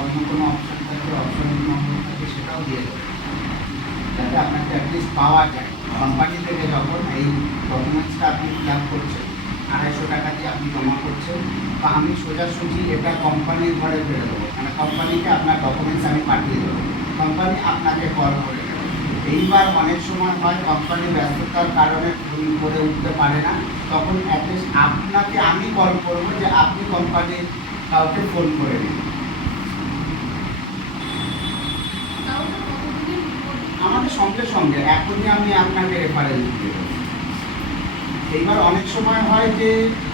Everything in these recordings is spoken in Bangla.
অন্য কোনো অপশান থাকে, অপশান নম্বর থাকে, সেটাও দিয়ে দেবো, যাতে আপনাকে অ্যাটলিস্ট পাওয়া যায়। কোম্পানি থেকে যখন এই ডকুমেন্টসটা আপনি ফিল আপ করছেন, 250 টাকা দিয়ে আপনি জমা করছেন, বা আমি সোজাসুজি এটা কোম্পানির ঘরে ফেলে দেবো, মানে কোম্পানিকে আপনার ডকুমেন্টস আমি পাঠিয়ে দেবো, কোম্পানি আপনাকে কল করে দেবে। এইবার অনেক সময় হয় কোম্পানি ব্যস্ততার কারণে ফোন করে উঠতে পারে না, তখন অ্যাটলিস্ট আপনাকে আমি কল করবো যে আপনি কোম্পানির কাউকে ফোন করে দিন। আমাদের সঙ্গে সঙ্গে এখনই আমি আপনাকে রেফারেন্স দিয়ে দেবো। এইবার অনেক সময় হয় যে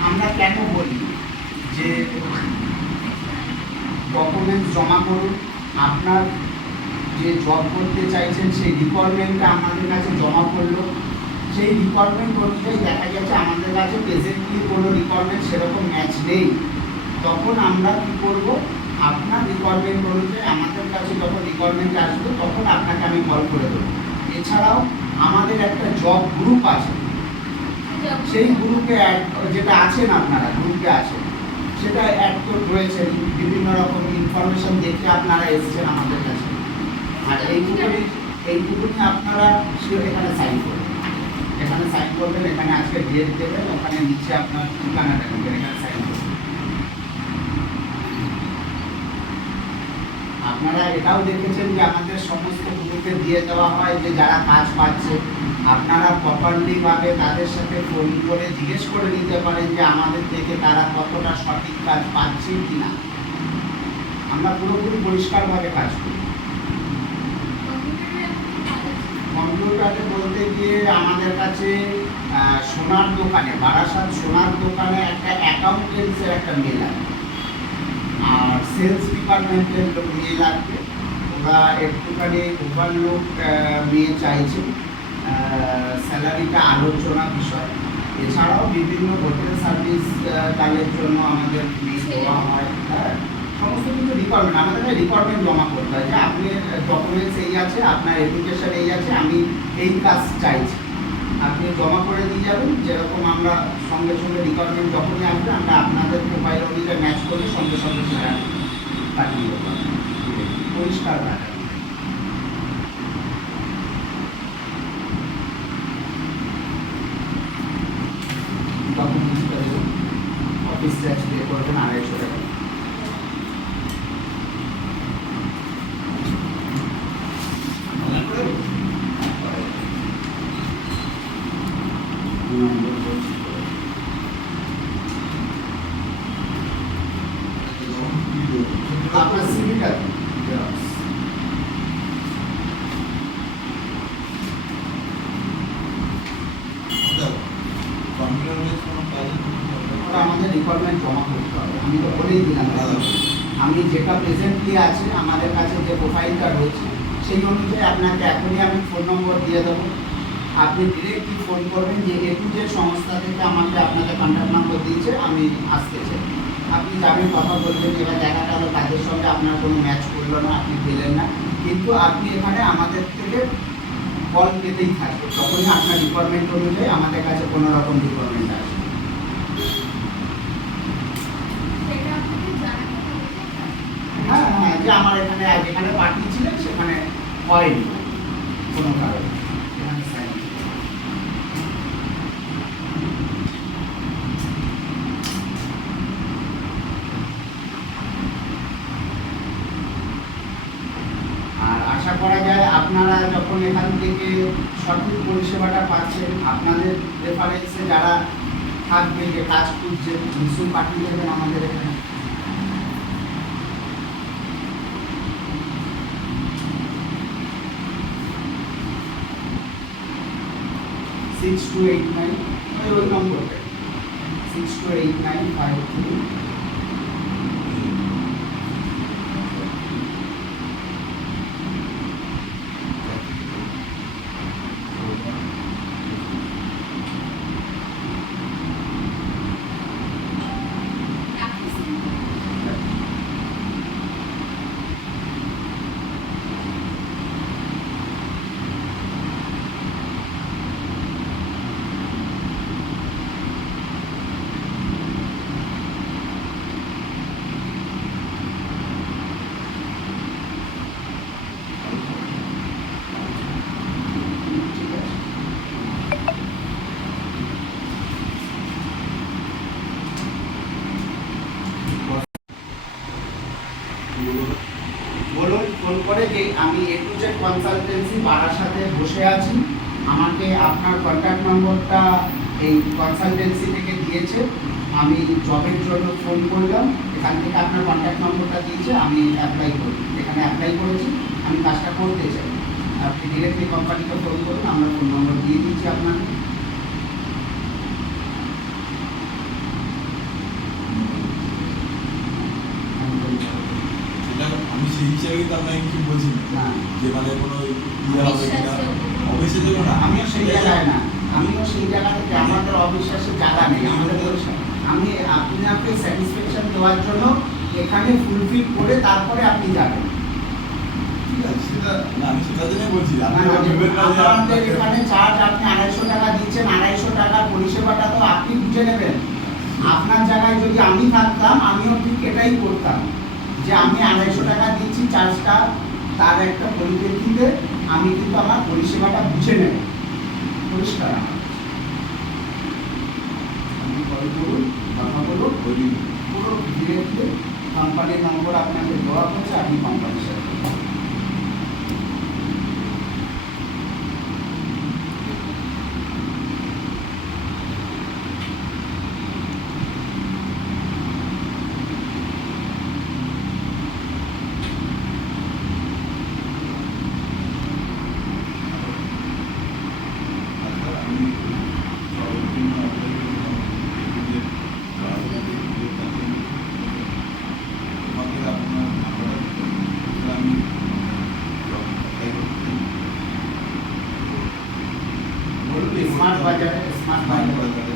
আমরা কেন বলি যে ডকুমেন্টস জমা করুন, আপনার যে জব করতে চাইছেন সেই রিকোয়ারমেন্টটা আমাদের কাছে জমা করলো, সেই রিকোয়ারমেন্ট অনুযায়ী দেখা গেছে আমাদের কাছে প্রেজেন্টলি কোনো রিকোয়ারমেন্ট সেরকম ম্যাচ নেই, তখন আমরা কী করব, আপনার রিকোয়ারমেন্ট অনুযায়ী আমাদের কাছে যখন রিকোয়ারমেন্ট আসবে তখন আপনাকে আমি কল করে দেবো। এছাড়াও আমাদের একটা জব গ্রুপ আছে, সেই গ্রুপে অ্যাড, যেটা আছেন আপনারা গ্রুপে আছেন, সেটা অ্যাড রয়েছেন, বিভিন্ন রকম ইনফরমেশন দেখে আপনারা এসেছেন আমাদের কাছে। আর এইটুকুনি আপনারা এখানে সাইন করবেন, এখানে সাইন করবেন, এখানে আজকে ডেট দেবেন, ওখানে নিচে আপনার ঠিকানাটা দেবেন, এখানে সাইন করবেন। আপনারা এটাও দেখেছেন যে আমাদের সমস্ত গ্রুপে দিয়ে দেওয়া হয় যে যারা কাজ পাচ্ছে, আপনারা প্রপারলিভাবে তাদের সাথে ফোন করে জিজ্ঞেস করে নিতে পারেন যে আমাদের থেকে তারা কতটা সঠিক কাজ পাচ্ছে কি না। আমরা পুরোপুরি পরিষ্কারভাবে কাজ করি। কম্পিউটারে বলতে গিয়ে আমাদের কাছে সোনার দোকানে, বারাসাত সোনার দোকানে একটা অ্যাকাউন্টেন্টসের একটা মেল আছে, আর সেলস ডিপার্টমেন্টের মেয়ে লাগবে, ওরা একটুখানি ওভারলোড মেয়ে চাইছে, স্যালারিটা আলোচনা বিষয়। এছাড়াও বিভিন্ন হোটেল সার্ভিস কালের জন্য আমাদের মেয়ে দেওয়া হয়। হ্যাঁ, সমস্ত কিছু রিকোয়ারমেন্ট আমাদের রিকোয়ারমেন্ট জমা করতে হয় যে আপনি ডকুমেন্টস এই আছে, আপনার এডুকেশন এই আছে, আমি এই কাজ চাইছি, আপনি জমা করে দিয়ে যাবেন। যেরকম আমরা সঙ্গে সঙ্গে রিকোয়ারমেন্ট যখনই আসবে আমরা আপনাদের প্রোফাইল অনুযায়ী ম্যাচ করে সঙ্গে সঙ্গে সেটা পাঠিয়ে দেবো, পরিষ্কার থাকে। ডকুমেন্টসটা দেবেন, অফিস ট্যাক্স পে করবেন 250 টাকা। আপনার সিভিটা আমাদের রিকোয়ারমেন্ট জমা করতে হবে। আমি তো বলেই দিলাম, আমি যেটা প্রেজেন্টলি আছে আমাদের কাছে যে প্রোফাইলটা রয়েছে সেই অনুযায়ী আপনাকে এখনই আমি ফোন নম্বর দিয়ে দেবো। আপনি ডিরেক্টলি ফোন করবেন যে একটু যে সংস্থা থেকে আমাকে আপনাদের কন্ট্যাক্ট নম্বর দিয়েছে, আমি আসতে চাই। আপনি যাবেন, কথা বলবেন, এবার দেখা গেল তাদের সঙ্গে আপনার কোনো ম্যাচ করলো না, আপনি পেলেন না, কিন্তু আপনি এখানে আমাদের থেকে কল পেতেই থাকবে, তখনই আপনার রিকোয়ারমেন্ট অনুযায়ী আমাদের কাছে কোনো রকম রিকোয়ারমেন্ট আসবে। হ্যাঁ হ্যাঁ, যে আমার এখানে যেখানে পাঠিয়েছিলেন সেখানে হয়নি কোনো কারণে, এখানে সাইন। আর আশা করা যায় আপনারা যখন এখান থেকে সঠিক পরিষেবাটা পাচ্ছেন, আপনাদের রেফারেন্সে যারা থাকবে, যে কাজ খুঁজছে, নিশ্চয়ই পাঠিয়ে দেবেন আমাদের এখানে। সিক্স টু এইট নাইন ওই নম্বরটা 628953 বলুন ফোন করে যে আমি A to Z কনসালটেন্সি বারাসাতে বসে আছি, আমাকে আপনার কন্ট্যাক্ট নম্বরটা এই কনসালটেন্সি থেকে দিয়েছে, আমি জবের জন্য ফোন করলাম, এখান থেকে আপনার কন্ট্যাক্ট নম্বরটা দিয়েছে, আমি অ্যাপ্লাই করি, এখানে অ্যাপ্লাই করেছি, আমি কাজটা করতে চাই। আপনি ডিরেক্টলি কোম্পানিকে ফোন করুন, আমরা ফোন নম্বর দিয়ে দিচ্ছি আপনাকে। আমি সেই হিসাবে তো আপনাকে কি বলছি না যে মানে কোনো ইয়ে হবে কিনা অফিসে দেবো না আমিও সেই জায়গায় না, আমিও সেই জায়গা থেকে আমাদের অবিশ্বাসের জায়গা নেই, আমাদের আমি আপনাকে স্যাটিসফ্যাকশন দেওয়ার জন্য এখানে ফুলফিল করে তারপরে আপনি যাবেন। ঠিক আছে, সেটা না আমি সেটা জন্যই বলছি আপনাদের এখানে চার্জ আপনি 250 টাকা দিচ্ছেন, 250 টাকার পরিষেবাটা তো আপনি বুঝে নেবেন। আপনার জায়গায় যদি আমি থাকতাম আমিও ঠিক এটাই করতাম, যে আমি 250 টাকা দিচ্ছি চার্জটা, তার একটা পরিপ্রেক্ষিতে আমি কিন্তু আমার পরিষেবাটা বুঝে নেব, পরিষ্কার। আপনি কল করুন, কথা বলুন, পুরো ডিরেক্টলি কোম্পানির নম্বর আপনাকে দেওয়া হচ্ছে, আপনি কোম্পানির সাথে স্মার্ট বাজারে, স্মার্ট বাজারে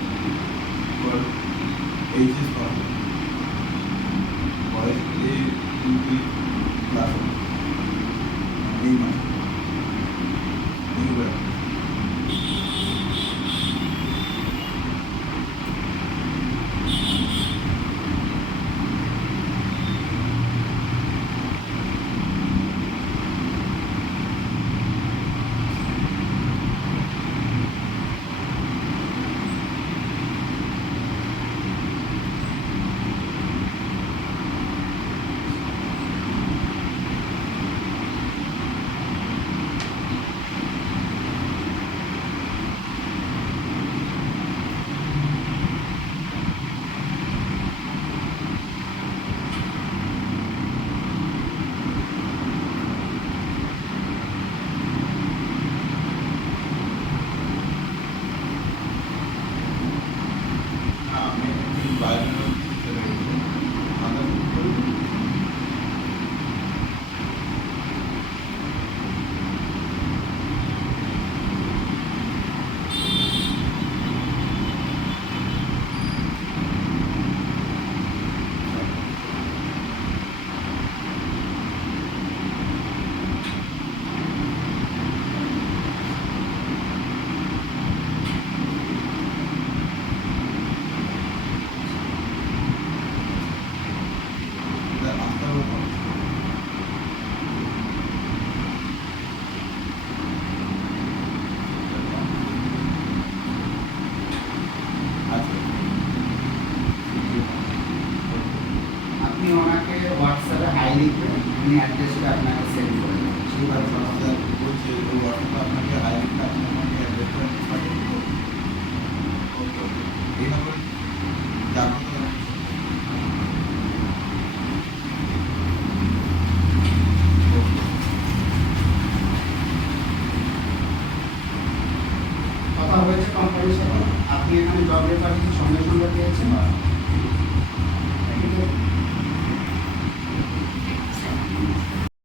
এইচএস পাবো বয়স এই ক্লাস এই মাস আপনি ওনাকে হোয়াটসঅ্যাপে হাই লিখবেন, উনি অ্যাড্রেসটা আপনাকে সেন্ড করে দেবেন। সেইভাবে বলছে ওই হোয়াটসঅ্যাপে আপনাকে হাই লিখলে আপনি আমাকে অ্যাড্রেসটা পাঠিয়ে দেবো। ওকে ওকে এই নম্বরে জানানো কথা হয়েছে কোম্পানির সাথে, আপনি এখানে জব রেফারেন্স সঙ্গে সঙ্গে পেয়েছেন।